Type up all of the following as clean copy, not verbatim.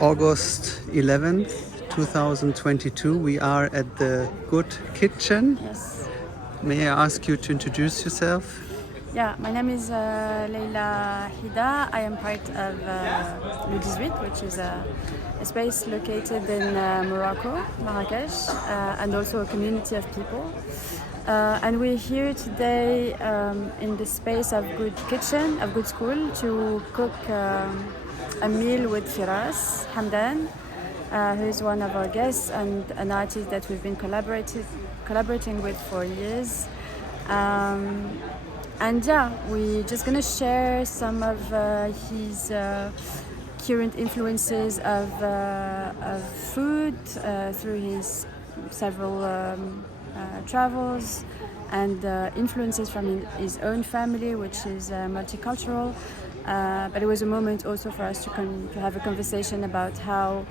August 11th, 2022. We are at the Good Kitchen. Yes. May I ask you to introduce yourself? Yeah, my name is Leila Hida. I am part of Le 18, which is a space located in Morocco, Marrakesh, and also a community of people. And we're here today in the space of Good Kitchen, of Good School, to cook a meal with Firas Hamdan, who is one of our guests and an artist that we've been collaborating with for years. And yeah, we're just gonna share some of his current influences of food through his several travels and influences from his own family, which is multicultural. But it was a moment also for us to have a conversation about how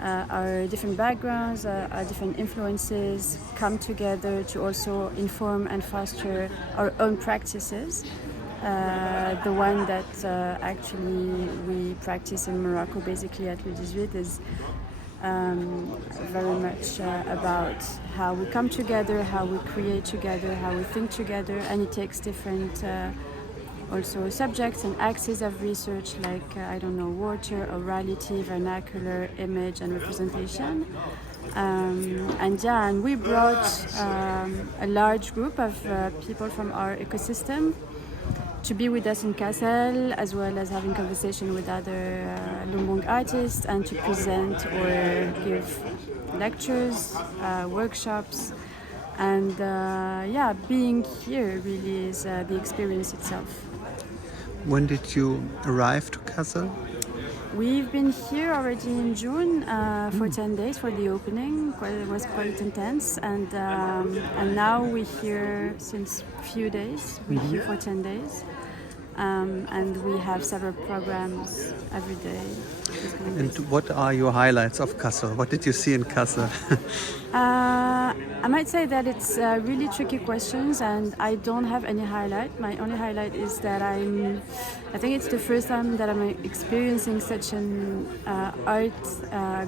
our different backgrounds, our different influences come together to also inform and foster our own practices. The one that actually we practice in Morocco, basically at Le 18, is very much about how we come together, how we create together, how we think together, and it takes different also subjects and axes of research like, water, orality, vernacular, image, and representation. And we brought a large group of people from our ecosystem to be with us in Kassel, as well as having conversation with other Lumbung artists and to present or give lectures, workshops. And being here really is the experience itself. When did you arrive to Kassel? We've been here already in June for 10 days for the opening. It was quite intense, and now we're here since a few days. We're here for 10 days, and we have several programs every day. And what are your highlights of Kassel? What did you see in Kassel? I might say that it's really tricky questions, and I don't have any highlight. My only highlight is that I think it's the first time that I'm experiencing such an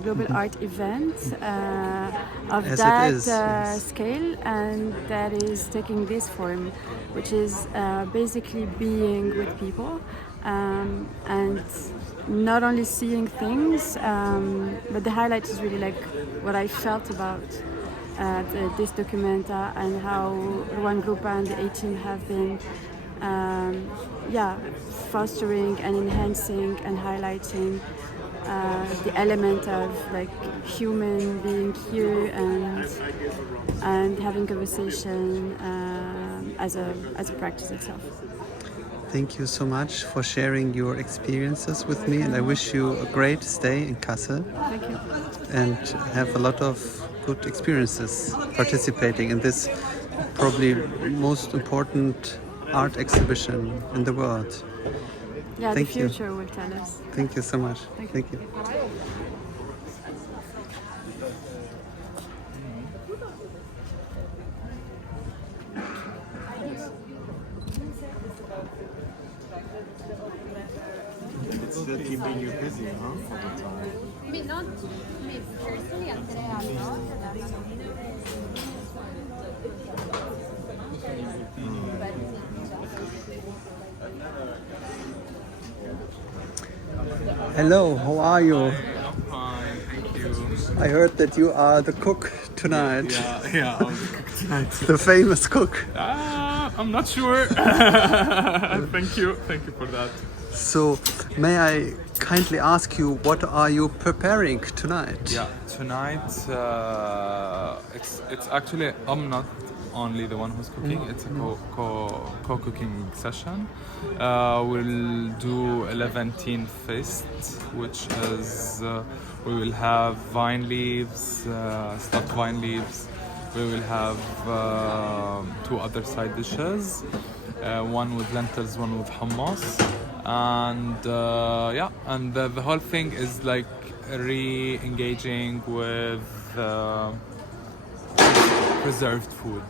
global art event of As that it is, yes. scale, and that is taking this form, which is basically being with people and not only seeing things, but the highlight is really like what I felt about this document and how Ruan Grupa and the 18 have been fostering and enhancing and highlighting the element of like human being here and having conversation as a practice itself. Thank you so much for sharing your experiences with me, and I wish you a great stay in Kassel. Thank you. And have a lot of good experiences participating in this probably most important art exhibition in the world. Yeah, Thank the you. future will tell us. Thank you so much. Thank you. It's the team being you busy, huh? All the time. Me, not me personally, Andrea, no. Hello, how are you? I'm fine, thank you. I heard that you are the cook tonight. Yeah, I'll be cook tonight. The famous cook. I'm not sure. Thank you for that. So, may I kindly ask you, what are you preparing tonight? Yeah, tonight it's actually I'm not only the one who's cooking. It's a co-cooking session. We'll do 11 feast, which is we will have vine leaves, stuffed vine leaves. We will have 2 other side dishes, one with lentils, one with hummus, and the whole thing is like re-engaging with preserved food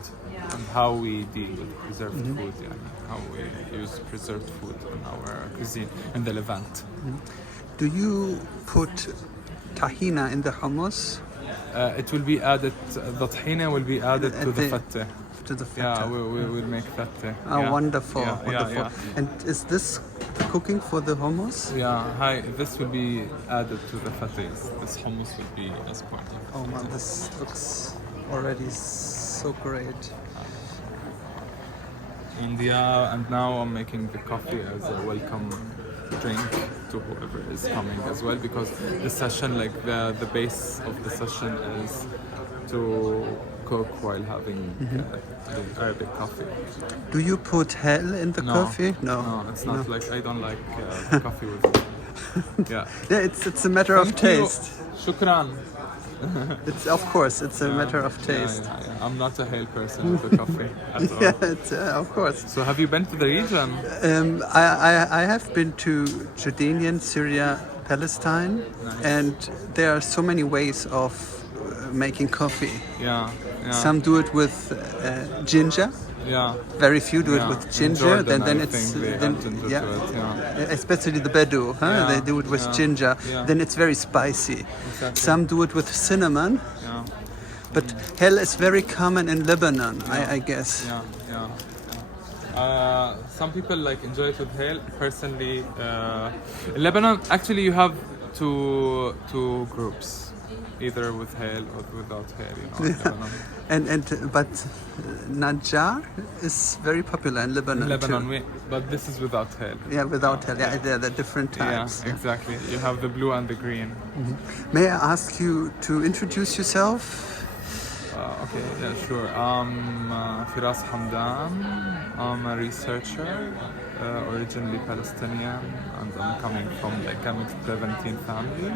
and how we deal with preserved food, how we use preserved food in our cuisine in the Levant. Do you put tahina in the hummus? It will be added. The tahina will be added to the fatteh. To the Yeah, feta. we will make fatteh. Oh, Yeah. wonderful, Yeah, wonderful. Yeah, And is this cooking for the hummus? yeah. Hi. This will be added to the fatteh. This hummus will be as part of. Oh man, this looks already so great. And yeah, and now I'm making the coffee as a welcome drink to whoever is coming as well, because the session, like the base of the session is to cook while having the Arabic coffee. Do you put hell in the No, coffee? No, it's not like I don't like coffee with. Yeah. Yeah, it's a matter of Thank you. taste. Shukran. It's of course it's a matter of taste. Yeah. I'm not a hail person with the coffee at all. Yeah, it's, of course. So have you been to the region? I have been to Jordanian, Syria, Palestine, Nice. and there are so many ways of making coffee. Yeah. Some do it with ginger. Yeah. Very few do it Yeah. with In ginger. Jordan, then I it's think they then add ginger yeah. to it, yeah. Especially the Bedu, huh? Yeah, They do it with yeah, ginger. yeah. Then it's very spicy. Exactly. Some do it with cinnamon. Yeah. But hell is very common in Lebanon, I guess. Yeah. Some people like enjoy it with hale. Personally, in Lebanon, actually, you have two groups, either with hale or without hale. In Lebanon. But Najjar is very popular in Lebanon. In Lebanon, too. but this is without hale. Yeah, without hell. Yeah, there are different types. Yeah, exactly. You have the blue and the green. May I ask you to introduce yourself? Okay, yeah, sure. I'm Firas Hamdan. I'm a researcher, originally Palestinian, and I'm coming from the Camel 17 family.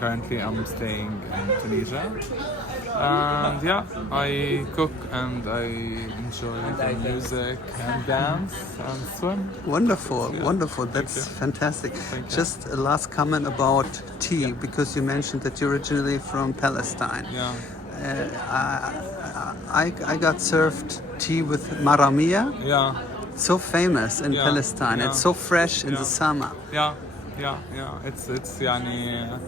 Currently, I'm staying in Tunisia. And yeah, I cook and I enjoy the music and dance and swim. Wonderful, Yeah. wonderful. That's Thank you. fantastic. Thank you. Just a last comment about tea, because you mentioned that you're originally from Palestine. Yeah. I got served tea with maramia, Yeah. so famous in Yeah, Palestine. yeah. It's so fresh in Yeah. the summer. Yeah. It's يعني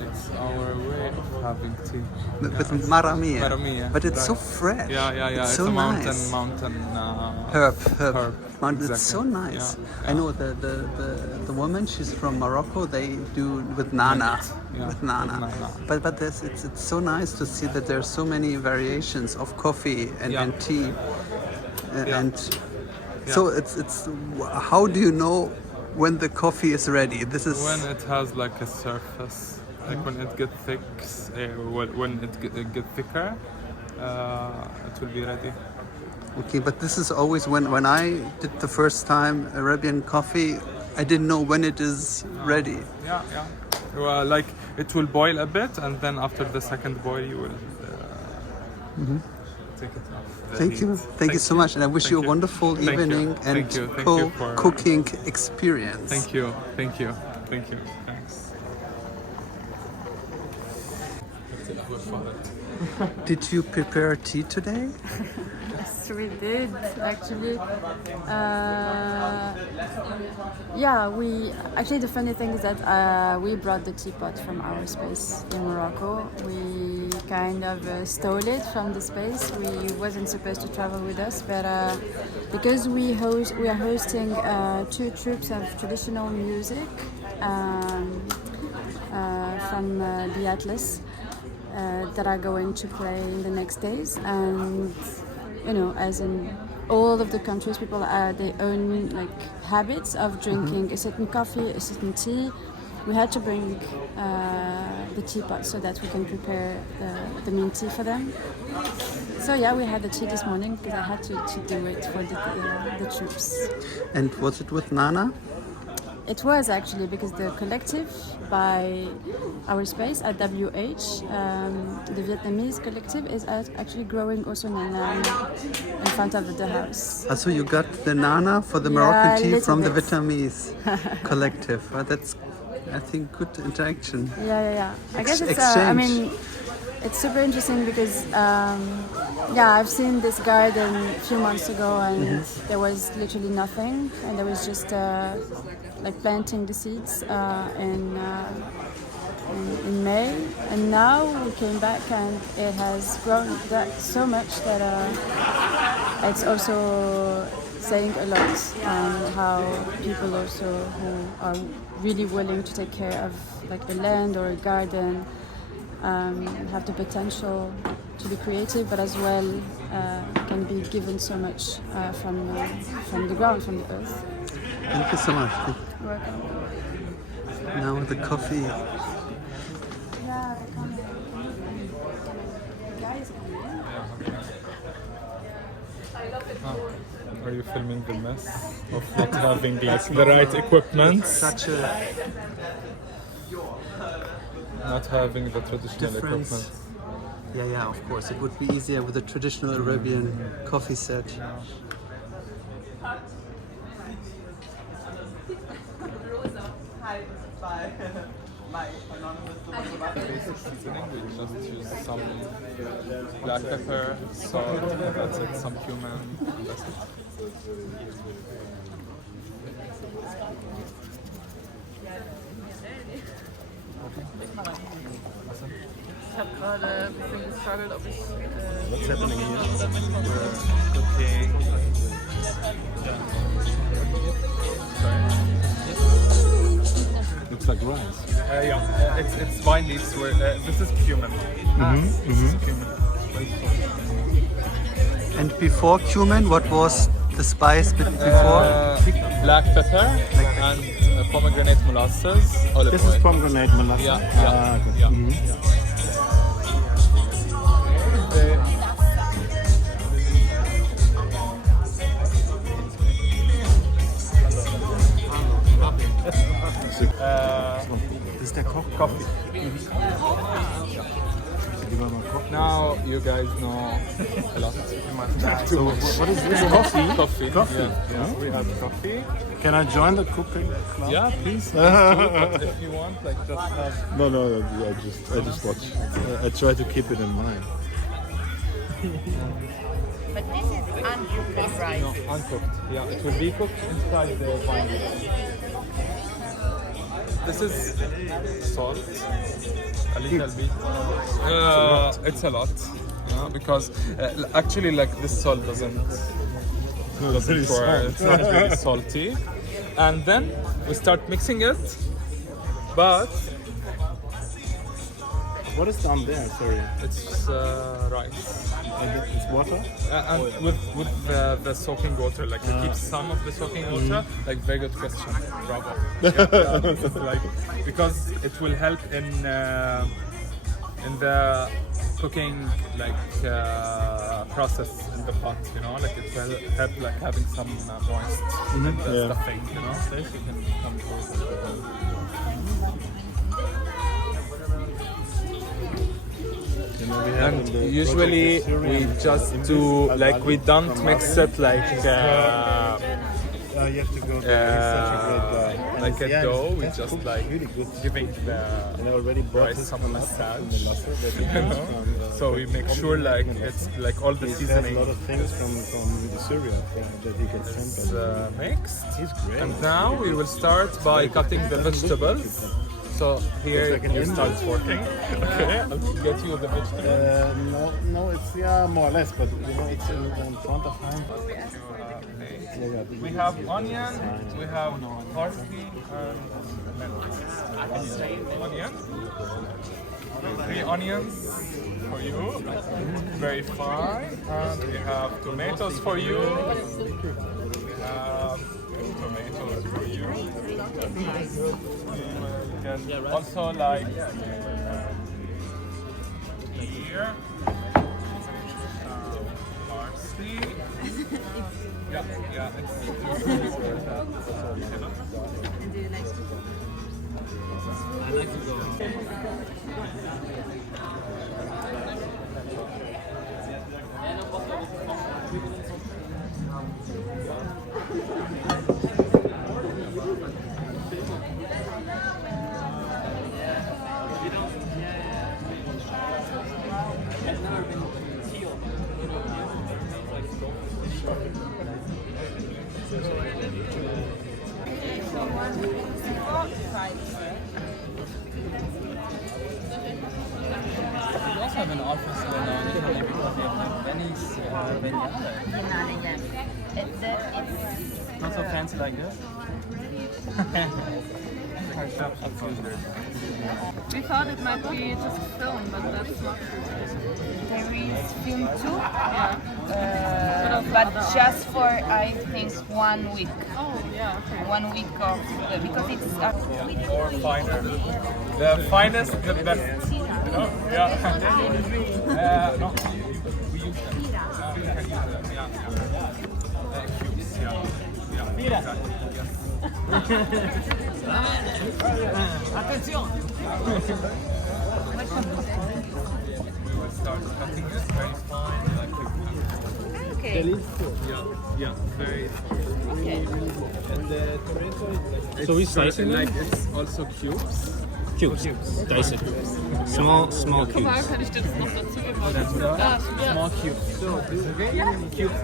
it's our way of having tea. With it's maramia. maramia, But it's so right. fresh. Yeah. It's It's so a mountain, nice. herb. Herb. It's so Exactly. nice. Yeah, I know the woman, she's from Morocco. They do with nana. Yeah, With nana. with nana. But it's so nice to see that there are so many variations of coffee and tea. Yeah. And so it's how do you know when the coffee is ready? This is When it has like a surface, like when it gets thick, when it get thicker, it will be ready. okay. But this is always when I did the first time Arabian coffee, I didn't know when it is ready. Yeah. Well, like it will boil a bit, and then after the second boil, you will take it off. the Thank you. heat. Thank you so much. And I wish Thank you a wonderful Thank you. evening and Thank you. Thank you for- cooking experience. Thank you. Thanks. Did you prepare tea today? Yes, we did actually. Yeah, we actually the funny thing is that we brought the teapot from our space in Morocco. We kind of stole it from the space. We wasn't supposed to travel with us, but because we are hosting two troops of traditional music from the Atlas. That are going to play in the next days, and as in all of the countries, people are their own like habits of drinking a certain coffee, a certain tea. We had to bring the teapot so that we can prepare the mint tea for them. So yeah, we had the tea this morning because I had to do it for the troops. And was it with nana? It was actually because the collective by our space at WH, the Vietnamese collective, is actually growing also in front of the house. So you got the nana for the Moroccan Yeah, a tea little from the bit. Vietnamese collective. That's, I think, good interaction. Yeah. I guess it's. I Exchange. mean, it's super interesting because yeah, I've seen this garden a few months ago and there was literally nothing, and there was just like planting the seeds in May, and now we came back and it has grown so much that it's also saying a lot on how people also who are really willing to take care of like a land or a garden have the potential to be creative, but as well can be given so much from the ground, from the earth. Thank you so much. You're welcome. Now the coffee. Yeah, guys. Are you filming the mess of not having like the right equipment? Such a Not having the traditional difference. equipment. Yeah, of course. It would be easier with a traditional Arabian coffee set. Seasoning, we just use some black pepper, salt, that's it, some cumin, that's it. Ich habe gerade ein bisschen gestruggelt, ob ich. What's happening here? We're cooking. Looks like rice. Yeah, it's vine leaves. This is cumin. This is cumin. And before cumin, what was the spice before? Black pepper and pomegranate molasses, olive This oil. is pomegranate molasses. Yeah, good. yeah. Das ist der Koch. Coffee. Now you guys know a lot. So what is this? Coffee? Coffee. Coffee. Yeah. We have coffee. Can I join the cooking club? Yeah, please. But if you want, like, just have. No. I just watch. I try to keep it in mind. But this is uncooked rice. No, uncooked. Yeah, it will be cooked inside the vine leaves. This is salt, a little bit. It's a lot, because actually, like, this salt doesn't require. It's not really salty, and then we start mixing it, but What is down there? Sorry. it's rice. It's water? And with the soaking water, like we keep some of the soaking water. Like, very good question, bravo. Yeah, it's like, because it will help in the cooking, like, process in the pot. You know, like it will help, like, having some moist in the Yeah. stuffing. You know, so if you can come closer. And usually we just do, like, we don't mix it like you have to go to like a dough. We just, like, really good. giving And I already brought rice this some from massage. you know? So we make sure, like, it's like all the He has a seasoning lot of things from Syria that he can is send us. mixed. He's great. And now we will start by cutting the vegetables. So here Looks like an you Indian. start working. Okay, I'll get you the vegetables. No, it's more or less, but you know, it's in front of him. Yeah. We have onion, we have parsley, and onion. 3 onions for you, very fine. And we have tomatoes for you. We have tomatoes for you. You can also, like, here, parsley. Yeah, I like to go. We also have an office in Italy because they have Venice, It's not so fancy like this. We thought it might be just a film, but that's not true. There is film too, But but just for I think 1 week. Oh, yeah, okay. 1 week of because it's Or finer. The finest, the best. You know? Yeah. No. We use them. You can use them. Yeah. Cubes. Yeah. Exactly. Attention! We will start cutting this very fine, like okay. yeah, very fine. And the tomato is like So we slice it Like it's also cubes. Cubes. Dice it. Small cubes. Mal kann ich dir das noch dazu geben. Small cubes. So this is cubes.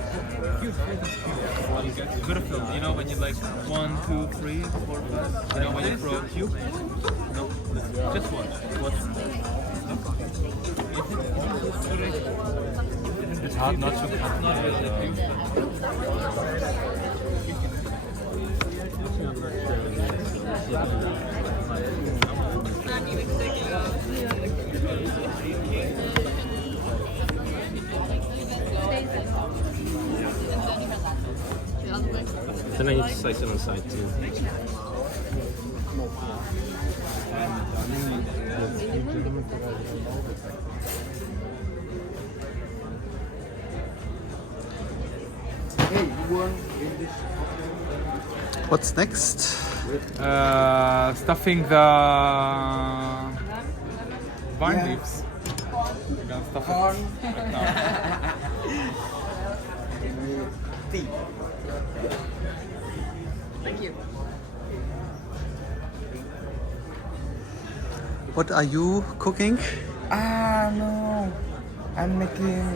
Good film. You know when you like 1, 2, 3, 4, 5. You know when you throw a cube. No, just one. It's hard not to cut. Not really. Then I need to slice it on the side too. What's next? Stuffing the vine leaves. We're gonna stuff it right now. Thank you. What are you cooking? No. I'm making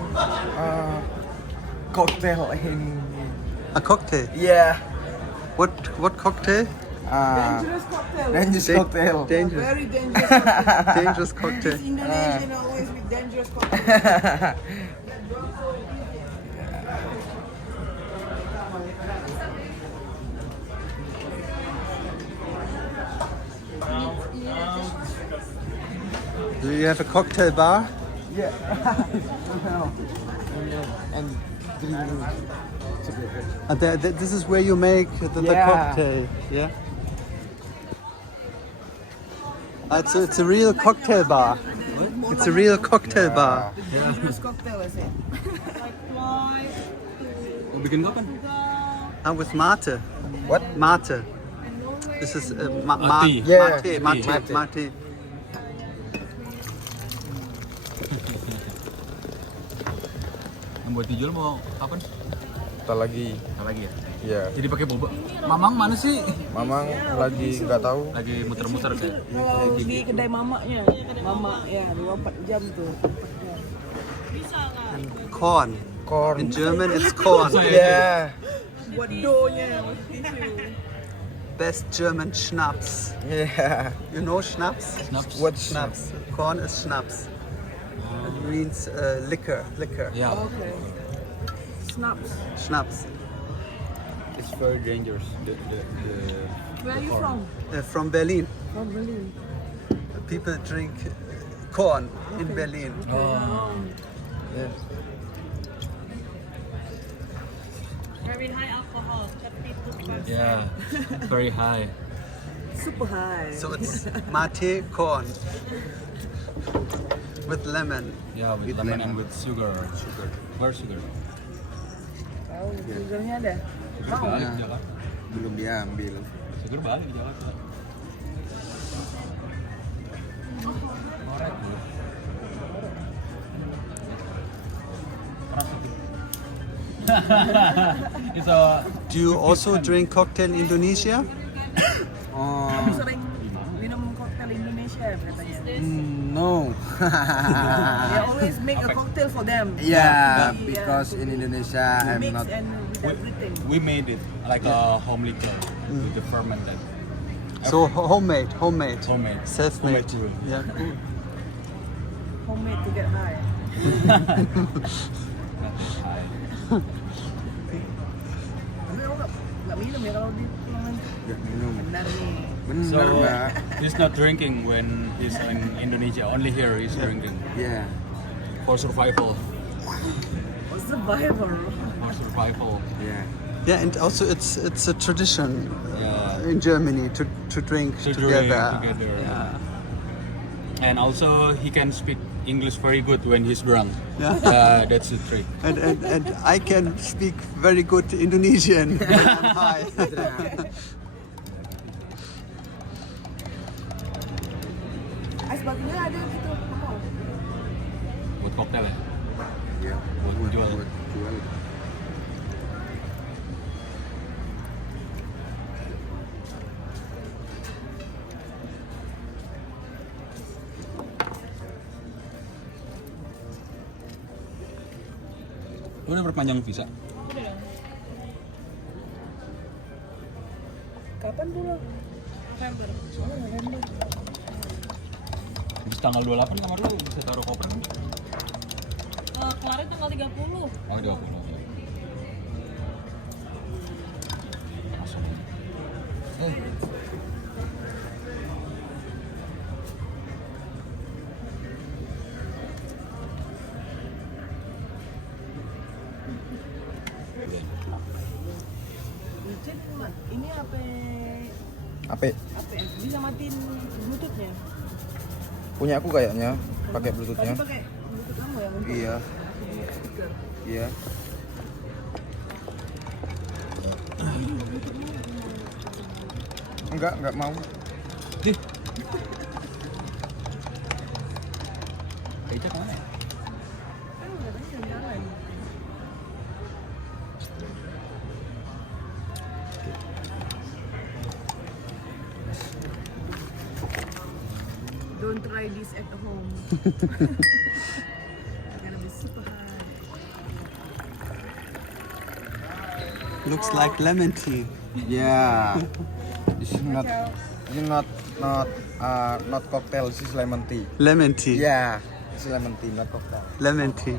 cocktail in. A cocktail. Yeah. What cocktail? Dangerous cocktail. Dangerous cocktail. Dangerous. Very dangerous cocktail. Dangerous cocktail. Indonesian always with dangerous cocktail. Do you have a cocktail bar? Yeah. And drink. This is where you make the Yeah. cocktail. Yeah. It's a real cocktail bar. It's a real cocktail bar. Dangerous cocktail is it? Bikin kapan? With mate. What? Mate. This is Mate. Yeah. mate. Yang buat dijual mau kapan? Kita lagi. Lagi ya? Ya. Jadi pakai boba. Mamang mana sih? Mamang lagi nggak tahu. Lagi muter-muter kayak. Kalau di kedai mamaknya, mama ya 24 jam tuh. Corn. Corn. In German it's corn. Yeah. Buat dough-nya. Best German Schnaps. Yeah. You know Schnaps? Snaps. What Schnaps. Corn is Schnaps. It means liquor. Ya. Okay. Snaps. Schnaps. It's very dangerous. Where are you from? From Berlin. From Berlin. People drink corn in Berlin. Oh. Yeah. Very high alcohol. Yeah. Very high. Super high. So it's mate corn with lemon. Yeah, with lemon and with sugar. Where's sugar? Tahu sugarnya ada. Sugar balik di Jakarta. Belum diambil. Sugar balik di Jakarta. It's a Do you also drink cocktail in Indonesia? Kamu sering minum koktail Indonesia katanya. No. They always make a cocktail for them. Yeah, because in Indonesia I'm Mix not. and with everything. we made it like a home liquor with the fermented. So homemade. Homemade. Self-made. Homemade brew. Yeah. Homemade to get high. Tapi aku nggak minum ya kalau di ruangan. Nggak minum. Benar nih. Bener So mbak. he's not drinking when he's in Indonesia. Only here he's drinking Yeah. for survival. Oh, survivor. For survival. Yeah. Yeah, and also it's a tradition Yeah. in Germany to drink To together. drink together. Yeah. And also he can speak English very good when he's drunk. Yeah. That's the trick. And I can speak very good Indonesian when I'm high. Ice baginya ada gitu. Mau. Buat koktail ya. Iya. Buat jual. Buat jual. Lu udah perpanjang visa? Kapan pulang? November. Oh, November. Di tanggal 28 kamar lu bisa taruh koper kan? Kemarin tanggal 30. Oh, 20. Masuk. Cek, ini HP Apa? bisa matiin bluetoothnya? Punya aku kayaknya pakai bluetoothnya. Tadi pakai bluetooth kamu ya? Untuk Iya. speaker. Iya. Enggak mau. Kayaknya kemana ya? Kan katanya jalan-jalan. Don't try this at home. Gonna be super high. Looks like lemon tea. Yeah. This is not not cocktail. This is lemon tea. Lemon tea. Yeah. It's lemon tea, not cocktail. Lemon tea.